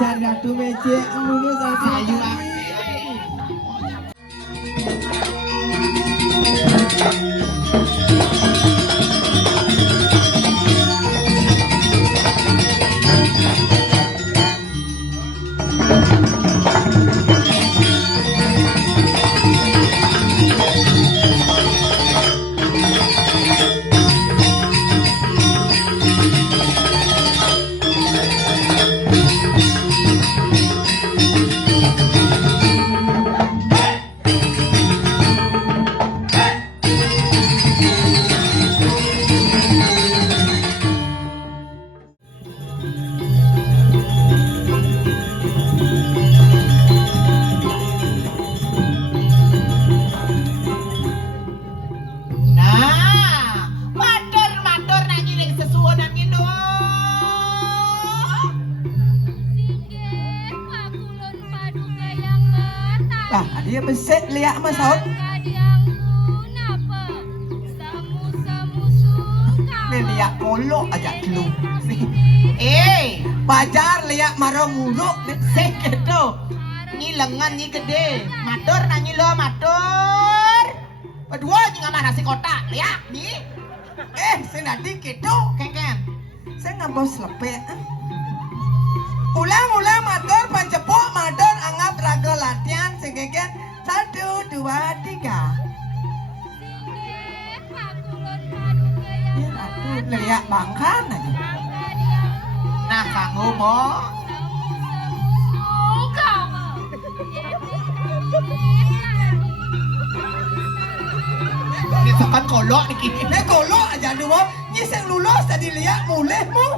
dasar Ratu Mece lulus Sayu dia beset liak mas Saud. Ni liak kolok aja dulu. Pajar liak marah muruk sekedo. Ni lengan ni gede. Matur nanyi lo matur. Berdua juga mana si kotak liak ni. Saya nanti kedo. Keken. Saya nggak bos lepek. Ulang matur pancepuk matur anggap raga latihan segegen 1, 2, 3. Aduh liak bangkan aja. Nah kanggo mo. Ini tekan kolok dikit. Nek kolok aja dulu. Ni sing lulus tadi liak mulih mu.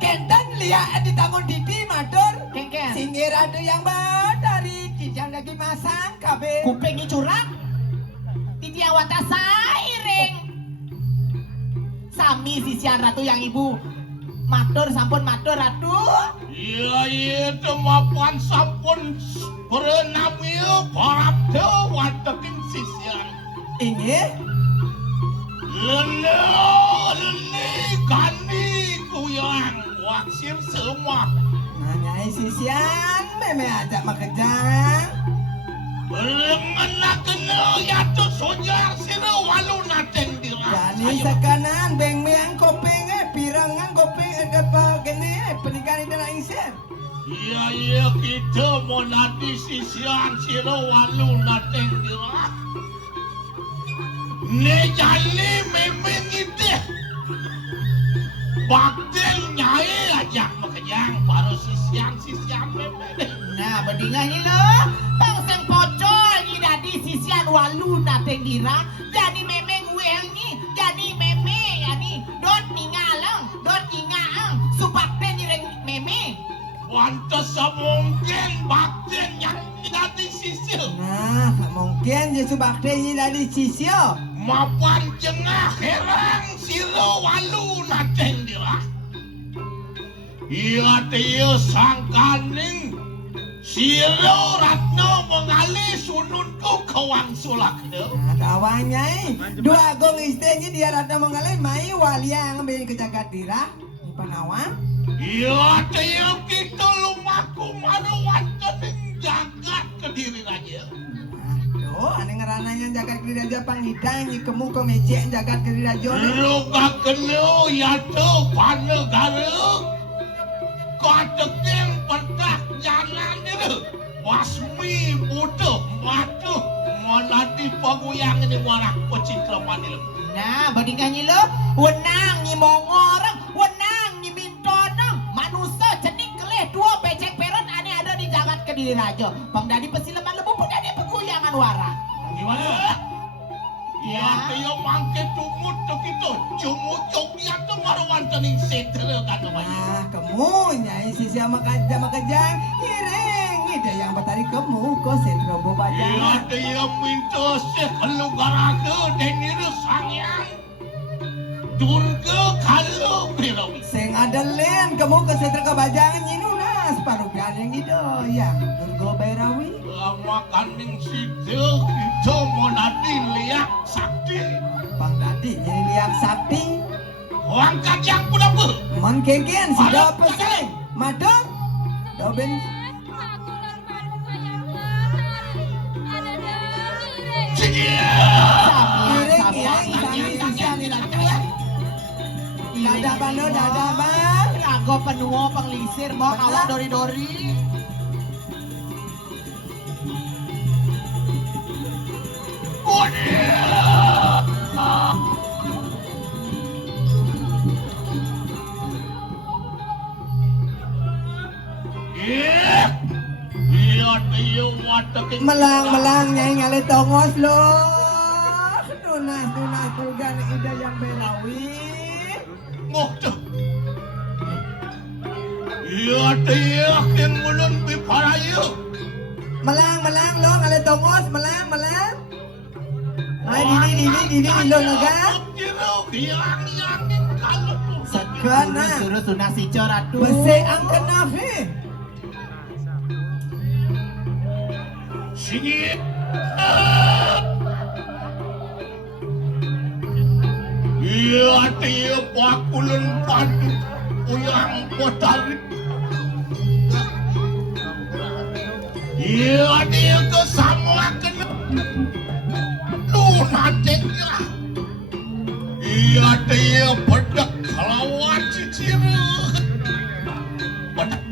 Kentan liak ditangon Didi matur. Kengken. Singgir ada yang dari kijang lagi masang kabeh. Kuping ni curang. Titi awata sairing. Sami sisian ratu yang ibu. Matur sampun matur ratu. Iya temapan sampun berenam ya parap dewa tekin sisian. Ini Lene kani kuyang waksir semua. nanyai sisian meme ajak makejang. Berengena kena yatu sojar sira walu naten dirah. Jadi sekanan beng meang kopeng pirangan kopeng apa gini pernikahan itu nak insir. Iya kita mau nanti sisian sira walu naten dirah. Ne jali memang itu bakten nyai ajak makejang baru sisian memang. Nah bedingah ni lo. Pangseng pocol ni dadi sisian walu nateng dira. Jadi memeng uel ni. Jadi meme ya ni. Dot ningalang. Dot ingaang. Subakten ni reng meme. Pantas mungkin bakten yang tidak disisir. Nah mungkin je subakte ini dari sisio. Mapan jengah herang silo walu naten dirah. Iya tiyo sangkaning silo ratno mengali sununku kawang sulak de. Nah kawannya dua gong istrinya dia rata mengalih mai walia ngambil ke jagat dira di Panawan. Iya tiyo kita lumaku maruan kening jagat kediri aja. Aduh aneh ngerana yang jagat diri aja panghidang ni kemu ke mejek jagat diri aja ni. Luka kena yaitu panegara kategeng pertak jalan itu basmi butuh matuh menanti paguyang ini warak pecitra manil. Nah bedingah ni lo. Wenang ni mongorang. Wenang ni mintonang. Manusia cedik kelih dua becek perut aneh ada di jagat kediri raja. Pangdadi pesileman lebu pun ada peguyangan warak. Gimana? Ya, dia mangke tumut tu kita. Cumut jognya tu maruan tening settle kan namanya. Ah kemu nyai sisi makajang hiring ide yang batari kemu ko sentro Ya, bajang. dia minta sekelu garake denir sangyang. Durga kalau berawi. Sing ada len kemu ke sentro ke bajang nyinu nah Mas parugan yang itu ya Durgo Bairawi. Makaning sido kita monadi liak sakti. Bang Dadi jadi liak sakti. Orang kacang pun apa? Man kengken sudah peseng. Madam. Doben. Dada balo, dada bal. Aku penuh penglisir, mau awak dori-dori. Melang nyai ngale tongos lo. Dunas pulgan ida yang belawi. Ngoh. Iya tiyak yang mulun biparayu. Melang lo ngale tongos melang. Ay dini lo naga. Sakana. Suruh sunah si coratu. Bese ang kenafi. Sini. Iya tiyak pakulun padu. Uyang potari. Iya dia ke semua kena. Lunatnya. Iya dia bedak kalawat ciciru. Bedak.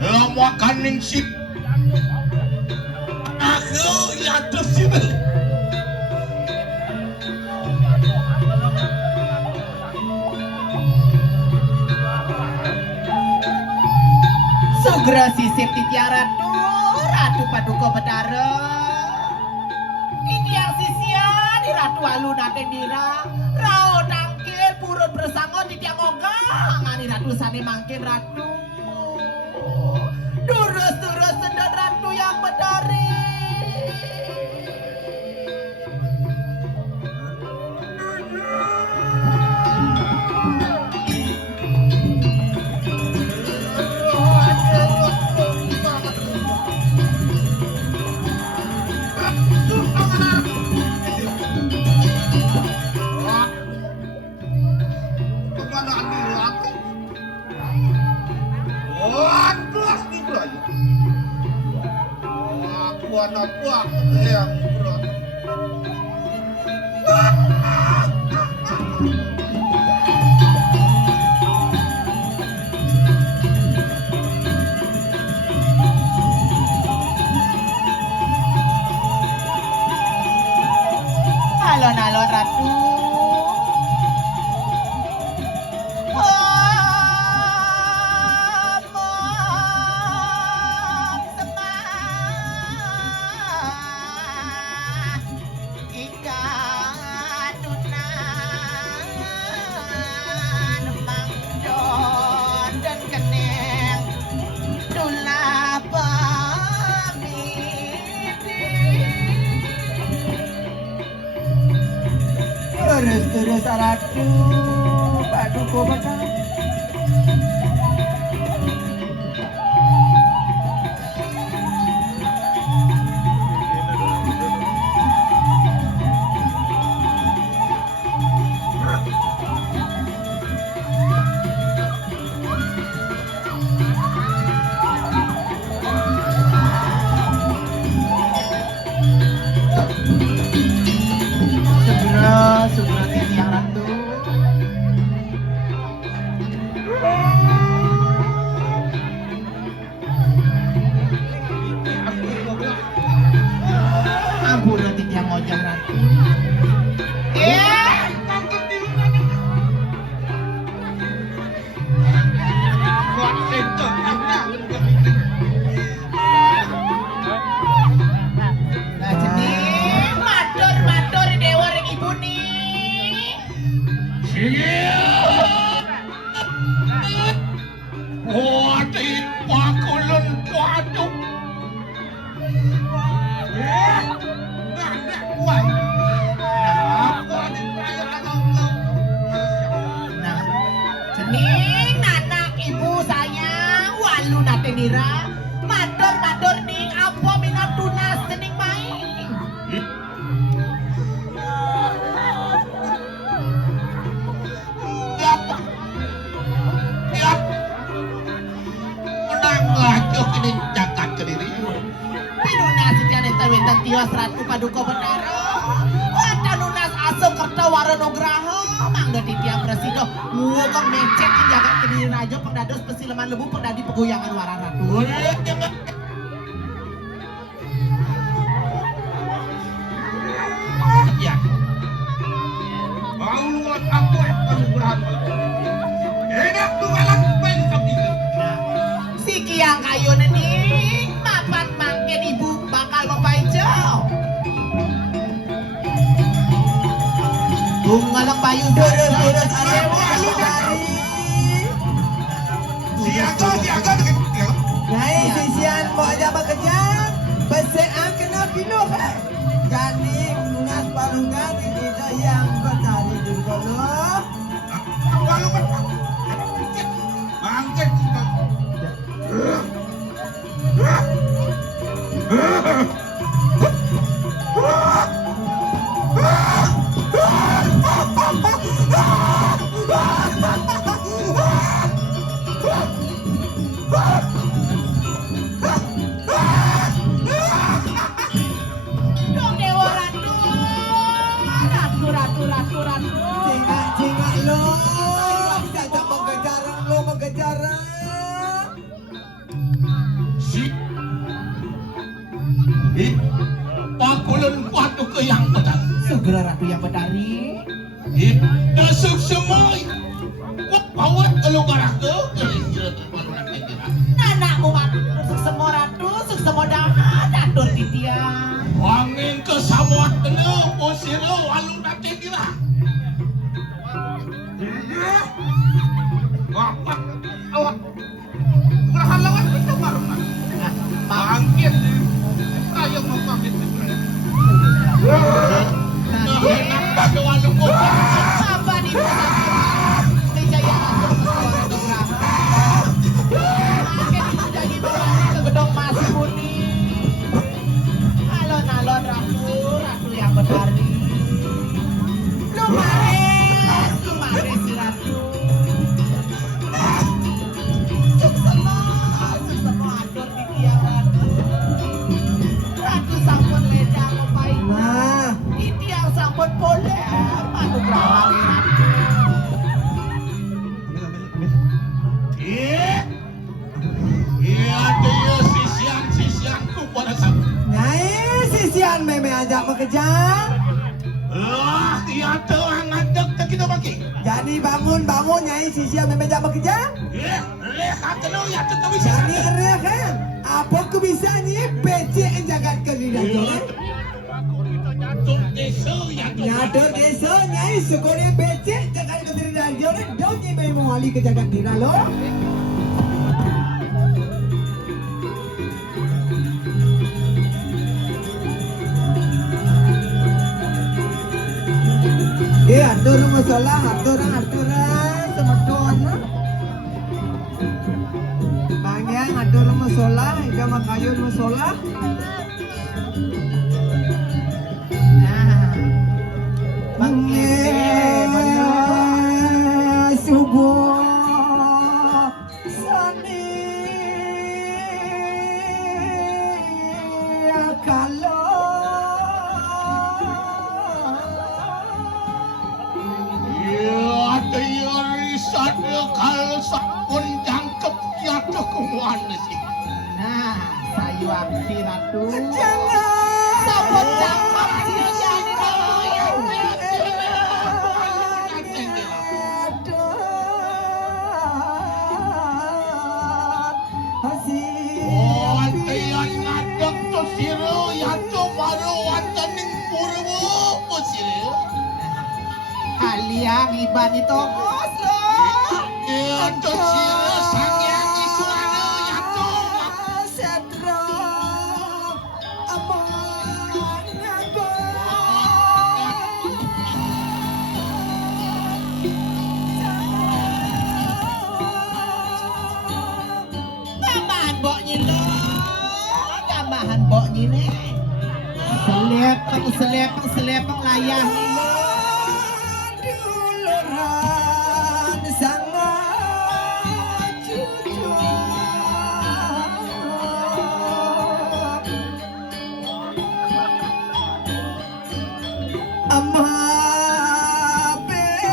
Lama kaning sip. Aku ya tersini. Sugra sisip titiara ratu paduka bedara. Ini yang sisian di ratu aluna tendira. Rao tangkil purut bersangon di tiang ogang. Ani ratu sane mangkin ratu. Durus sedot ratu yang bedari. Anak buah yang berat. Alon-alon ratu. Terus ratu paduka bedara. Sugra titiang ratu. Ampun titiang ojek ratu. Nah jadi matur dewa ring ibu nih. Wati pakulun padu. Tawentan tiwas ratu paduka betara. Wata nunas asung kerta waranugraha. Mangga titiang presido. Ngomong mecek jagat kediri raja pengdados pesileman lebu pengdadi pegoyangan wararatu. Ya. Mauluan aku anugerah. Enak tuh malam pengkap itu. Si kiang kayu nening mapan mangke ibu bakal mempaijo. Ngalang payu Turun Ari. Siaga. Nyai sisian mau aja bekerja. Besean kena pinuh kan. Jadi lunas parunggan ini yang bertari juga loh. Lalu kan. Bangkit. Dong dewa ratu. Ratu. Cingak lo. Saja mengejaran. Si. Pakulan patu ke yang benar. Segera ratu yang betari. Dasuk semua. Pawat kalau garah ke. Anakmu mati suk semua ratu, suk semua dahan atur titiang. Wangin ke Samoa tengah, posiro walu nanti kira. Apa? Awak. Berhalangan kita baru. Bangkit. Saya mau pamit. Enak pada walu kopi. Apa di Wijaya atur sesuara doang. Makin jadi berani ke gedong Mas Muni. Alon-alon ratu yang betari. Lumares si ratu. Suk semua atur di tiang ratu. Ratu sampun leda kepai. Nah, Di tiang sampun boleh anugerah ratu. Iya dia sisianku pada saat. Nyai sisian meme ajak bekerja. Iya tuh ngadek tak kita bagi. Jadi bangun Nyai sisian meme ajak bekerja. Lehat lu ya tuh bisa. Jadi area kan? Apa ku bisa ni becek jagat kerja tu kan? Jatuh desa ya tuh. Nyadur desa Nyai sukuri becek jagat kerja dia ni dau ni meme wali ke jagat dira lo. Atur masalah, aturan semeton. Banyak atur masalah, ika makayun masalah. Nah, Subuh sani kalau Ada yang risat kalau sakun jangkep jatuh ke mana sih? nah, sayu abdi ratu. jangan Sabun cakap sih jadi Oh, ada yang ngadek tuh siro, ya tuh baru watan yang purwo po siro. Kaliang iban itu bos loh. Ya tuh siro sangyang isuano, ya tuh. Setro Tambahan boknya loh. Tambahan boknya nih. Selepeng layah nih loh. duluran sangat jujur Ama besiak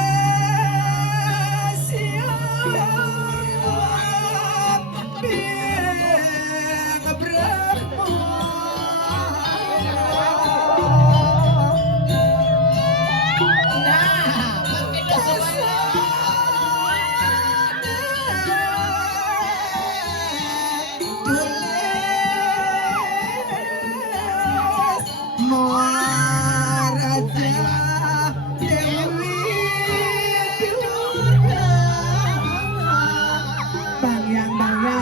Nah, begitu semuanya.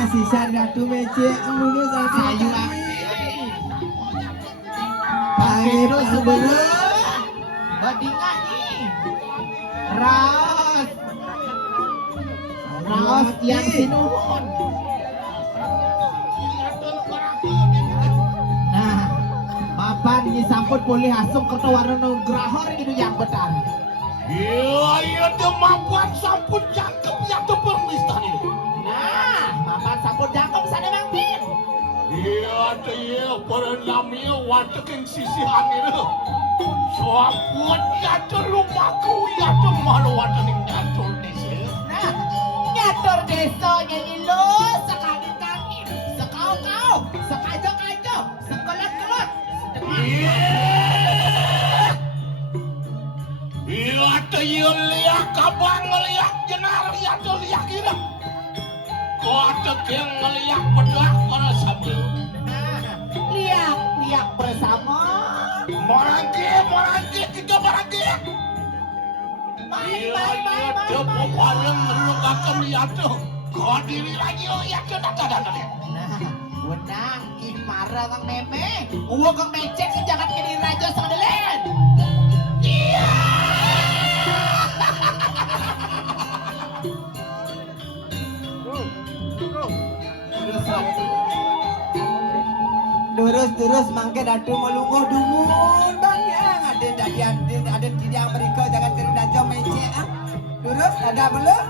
Sisa Ratu Mece lulus Sayu Air terus dulu. Badinga nih. Raos. Raos yang sinuhun. Nah, mapan disambut boleh hasung kerta warna nugrahor gitu yang betar. Iya dia mampuan sampun cakep ya tuh permistan itu. Nah, mapan sambut jangkep sana mangkin. Iya dia perenamnya wateking sisihan itu. Sampun ya tuh rumahku ya tuh malu wateking nyatur desa. Nah, nyatur desa nyanyi lo sekali kaki, sekau-kau, sekajo-kajo, sekelot-kelot. Iya tuh iya liak kabang liak jenar ya tuh liak itu. Kau tuh yang ngeliak bedak karena sambil. Liak bersama. Morangki kita morangki. Iya tuh pokoknya melukakan liat tuh. Kau diri lagi liat tuh datang. Nah, wenang gimana kang meme? Uang kang mecek jangan kini raja sandelen. Iya. Terus mangke dadu melungguh dumun bang yang ada di Amerika jangan kering dajo mece ah. Terus ada belum?